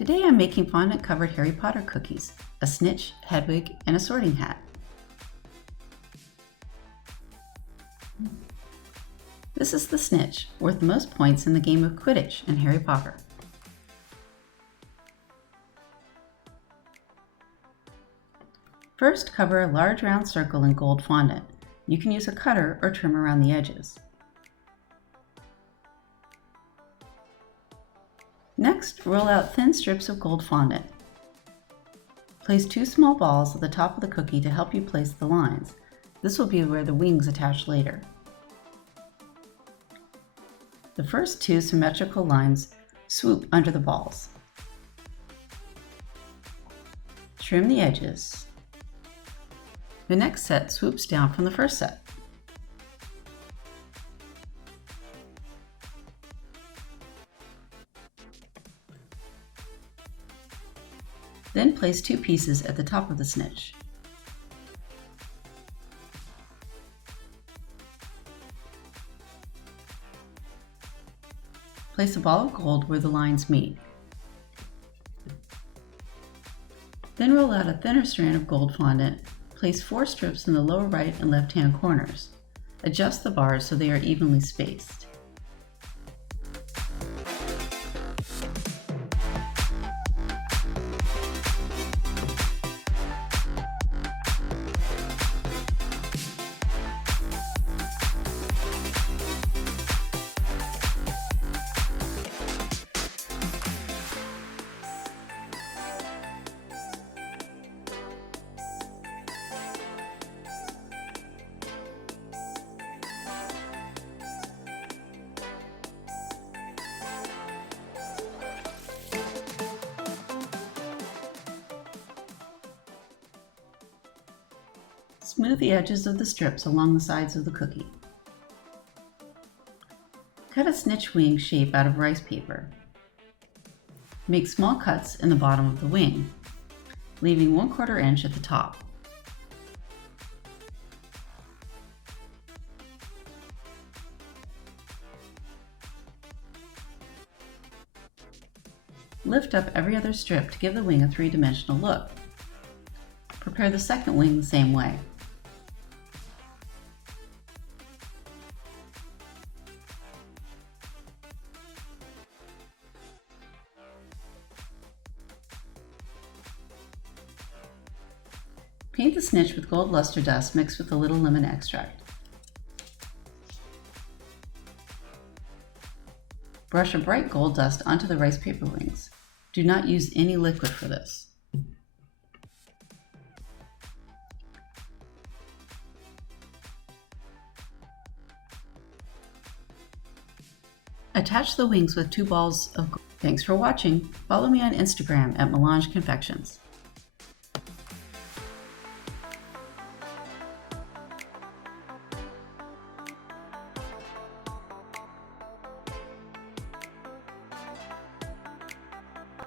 Today I'm making fondant covered Harry Potter cookies, a Snitch, Hedwig, and a sorting hat. This is the Snitch, worth the most points in the game of Quidditch in Harry Potter. First, cover a large round circle in gold fondant. You can use a cutter or trim around the edges. Next, roll out thin strips of gold fondant. Place 2 small balls at the top of the cookie to help you place the lines. This will be where the wings attach later. The first 2 symmetrical lines swoop under the balls. Trim the edges. The next set swoops down from the first set. Then place 2 pieces at the top of the snitch. Place a ball of gold where the lines meet. Then roll out a thinner strand of gold fondant. Place 4 strips in the lower right and left hand corners. Adjust the bars so they are evenly spaced. Smooth the edges of the strips along the sides of the cookie. Cut a snitch wing shape out of rice paper. Make small cuts in the bottom of the wing, leaving 1/4 inch at the top. Lift up every other strip to give the wing a 3-dimensional look. Prepare the second wing the same way. Paint the snitch with gold luster dust mixed with a little lemon extract. Brush a bright gold dust onto the rice paper wings. Do not use any liquid for this. Attach the wings with 2 balls of gold. Thanks for watching. Follow me on Instagram at Melange Confections.